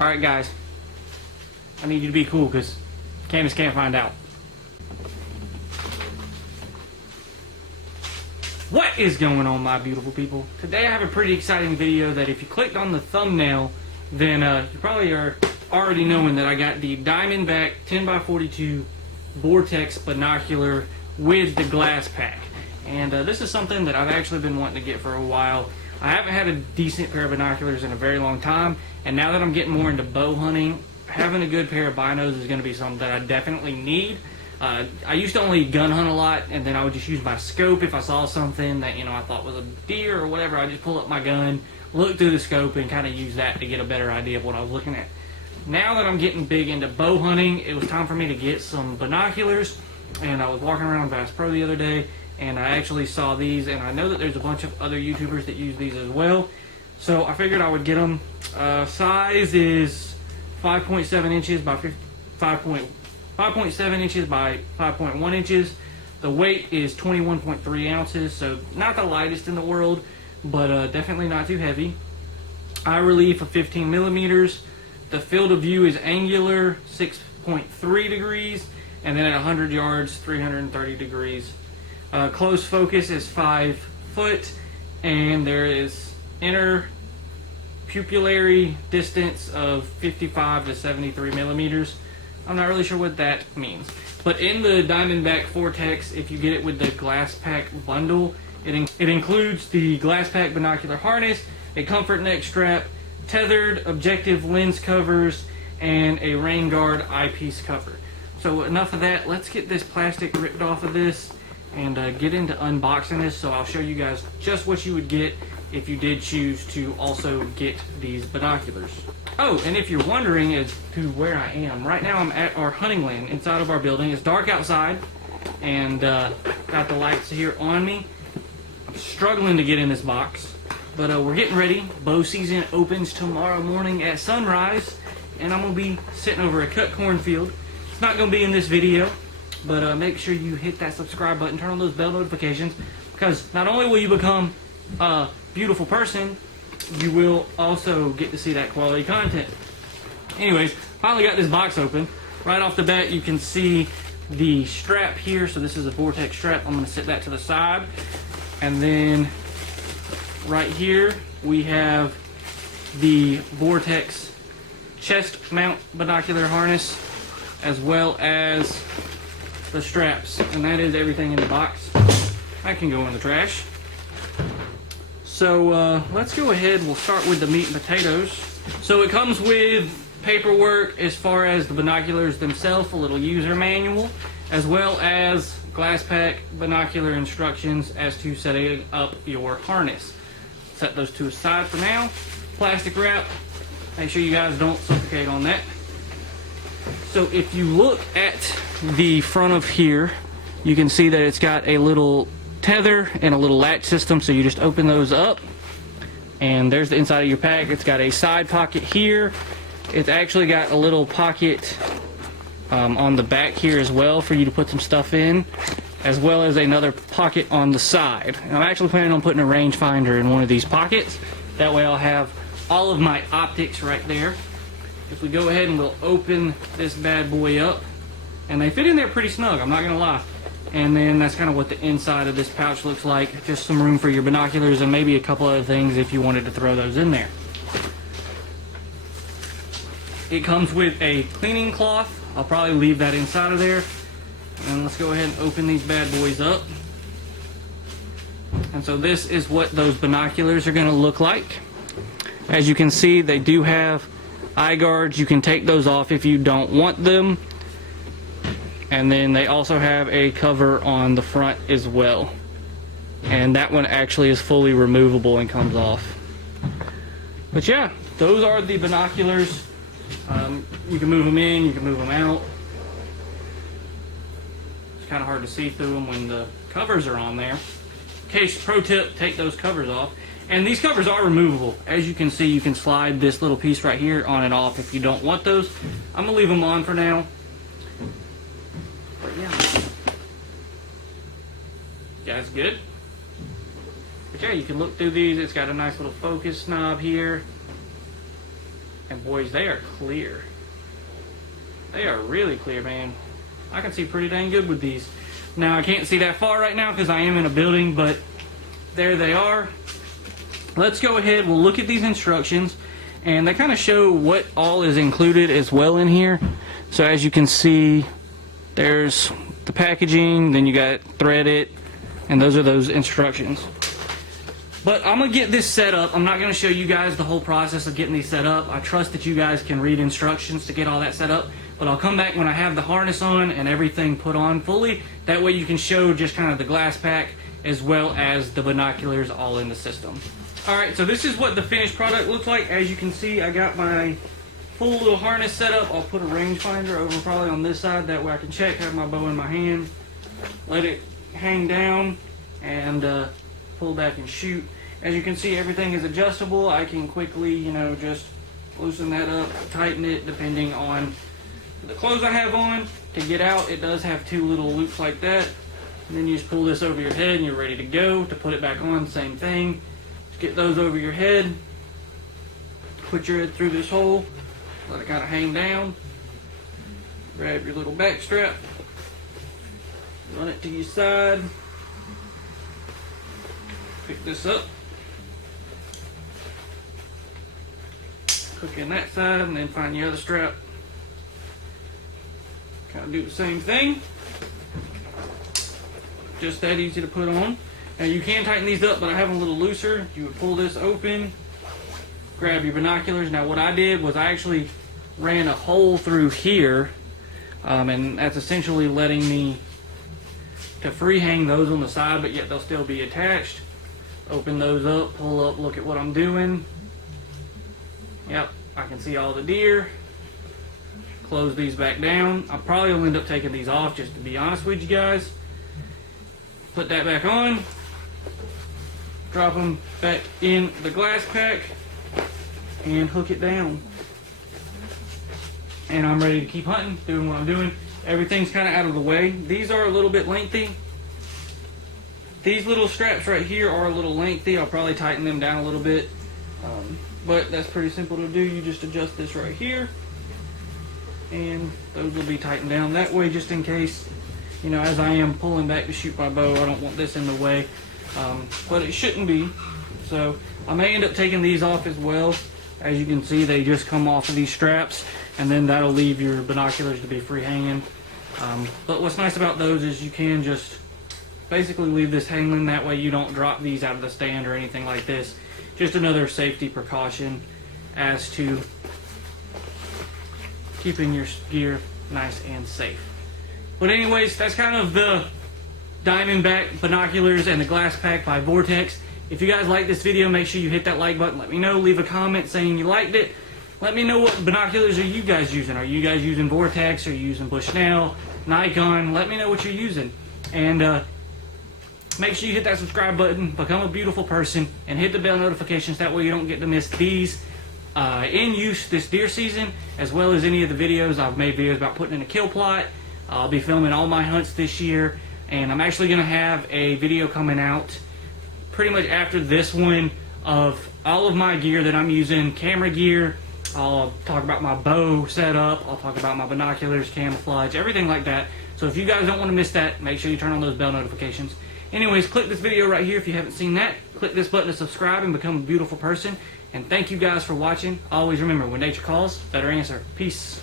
Alright guys, I need you to be cool because Candace can't find out. What is going on, my beautiful people? Today I have a pretty exciting video that if you clicked on the thumbnail, then you probably are already knowing that I got the Diamondback 10x42 Vortex binocular with the glass pack. And this is something that I've actually been wanting to get for a while. I haven't had a decent pair of binoculars in a very long time, and now that I'm getting more into bow hunting, having a good pair of binos is going to be something that I definitely need. I used to only gun hunt a lot, and then I would just use my scope if I saw something that, you know, I thought was a deer or whatever. I just pull up my gun, look through the scope, and kind of use that to get a better idea of what I was looking at. Now that I'm getting big into bow hunting, it was time for me to get some binoculars, and I was walking around Bass Pro the other day, and I actually saw these, and I know that there's a bunch of other YouTubers that use these as well, so I figured I would get them. Size is 5.7 inches by 5.7 inches by 5.1 inches. The weight is 21.3 ounces, so not the lightest in the world, but definitely not too heavy. Eye relief of 15 millimeters. The field of view is angular, 6.3 degrees, and then at 100 yards, 330 degrees. Close focus is 5 foot, and there is inner pupillary distance of 55 to 73 millimeters. I'm not really sure what that means. But in the Diamondback Vortex, if you get it with the glass pack bundle, it includes the glass pack binocular harness, a comfort neck strap, tethered objective lens covers, and a rain guard eyepiece cover. So enough of that. Let's get this plastic ripped off of this and get into unboxing this. So I'll show you guys just what you would get if you did choose to also get these binoculars. Oh, and if you're wondering as to where I am, right now I'm at our hunting land inside of our building. It's dark outside, and got the lights here on me. I'm struggling to get in this box, but we're getting ready. Bow season opens tomorrow morning at sunrise, and I'm going to be sitting over a cut cornfield. It's not going to be in this video, but make sure you hit that subscribe button, turn on those bell notifications, because not only will you become a beautiful person, you will also get to see that quality content. Anyways, finally got this box open. Right off the bat, you can see the strap here. So this is a Vortex strap. I'm going to set that to the side. And then right here, we have the Vortex chest mount binocular harness, as well as the straps. And that is everything in the box. That can go in the trash. So let's go ahead, we'll start with the meat and potatoes. So it comes with paperwork as far as the binoculars themselves, a little user manual, as well as glass pack binocular instructions as to setting up your harness. Set those two aside for now. Plastic wrap, make sure you guys don't suffocate on that. So if you look at the front of here, you can see that it's got a little tether and a little latch system, so you just open those up and there's the inside of your pack. It's got a side pocket here. It's actually got a little pocket on the back here as well for you to put some stuff in, as well as another pocket on the side. And I'm actually planning on putting a rangefinder in one of these pockets. That way I'll have all of my optics right there. If we go ahead and we'll open this bad boy up, and they fit in there pretty snug, I'm not gonna lie. And then that's kind of what the inside of this pouch looks like. Just some room for your binoculars and maybe a couple other things if you wanted to throw those in there. It comes with a cleaning cloth. I'll probably leave that inside of there. And let's go ahead and open these bad boys up. And so this is what those binoculars are going to look like. As you can see, they do have eye guards. You can take those off if you don't want them. And then they also have a cover on the front as well. And that one actually is fully removable and comes off. But yeah, those are the binoculars. You can move them in, you can move them out. It's kind of hard to see through them when the covers are on there. Case pro tip, take those covers off. And these covers are removable. As you can see, you can slide this little piece right here on and off if you don't want those. I'm going to leave them on for now. But yeah. You guys good? But yeah, you can look through these. It's got a nice little focus knob here. And boys, they are clear. They are really clear, man. I can see pretty dang good with these. Now, I can't see that far right now because I am in a building, but there they are. Let's go ahead, we'll look at these instructions, and they kind of show what all is included as well in here. So as you can see, there's the packaging, then you got thread it, and those are those instructions. But I'm going to get this set up. I'm not going to show you guys the whole process of getting these set up. I trust that you guys can read instructions to get all that set up. But I'll come back when I have the harness on and everything put on fully. That way you can show just kind of the glass pack as well as the binoculars all in the system. Alright, so this is what the finished product looks like. As you can see, I got my full little harness set up. I'll put a rangefinder over probably on this side. That way I can check, have my bow in my hand, let it hang down, and pull back and shoot. As you can see, everything is adjustable. I can quickly, you know, just loosen that up, tighten it depending on the clothes I have on. To get out, it does have two little loops like that. And then you just pull this over your head and you're ready to go. To put it back on, same thing. Just get those over your head. Put your head through this hole. Let it kind of hang down. Grab your little back strap. Run it to your side. Pick this up. Hook in that side and then find your other strap. Kind of do the same thing. Just that easy to put on. Now you can tighten these up, but I have them a little looser. You would pull this open, grab your binoculars. Now what I did was I actually ran a hole through here, and that's essentially letting me to free hang those on the side, but yet they'll still be attached. Open those up, pull up, look at what I'm doing. Yep, I can see all the deer. Close these back down. I'll probably end up taking these off just to be honest with you guys. Put that back on. Drop them back in the glass pack and hook it down. And I'm ready to keep hunting, doing what I'm doing. Everything's kind of out of the way. These are a little bit lengthy. These little straps right here are a little lengthy. I'll probably tighten them down a little bit. But that's pretty simple to do. You just adjust this right here. And those will be tightened down that way just in case, you know, as I am pulling back to shoot my bow, I don't want this in the way. But it shouldn't be. So I may end up taking these off as well. As you can see, they just come off of these straps, and then that'll leave your binoculars to be free hanging. But what's nice about those is you can just basically leave this hanging. That way you don't drop these out of the stand or anything like this. Just another safety precaution as to keeping your gear nice and safe. But anyways, that's kind of the Diamondback binoculars and the glass pack by Vortex. If you guys like this video, make sure you hit that like button. Let me know. Leave a comment saying you liked it. Let me know what binoculars are you guys using. Are you guys using Vortex? Are you using Bushnell, Nikon? Let me know what you're using. And make sure you hit that subscribe button, become a beautiful person, and hit the bell notifications. That way you don't get to miss these in use this deer season, as well as any of the videos. I've made videos about putting in a kill plot. I'll be filming all my hunts this year, and I'm actually going to have a video coming out pretty much after this one of all of my gear that I'm using, camera gear. I'll talk about my bow setup. I'll talk about my binoculars, camouflage, everything like that. So if you guys don't want to miss that, make sure you turn on those bell notifications. Anyways, click this video right here if you haven't seen that. Click this button to subscribe and become a beautiful person. And thank you guys for watching. Always remember, when nature calls, better answer. Peace.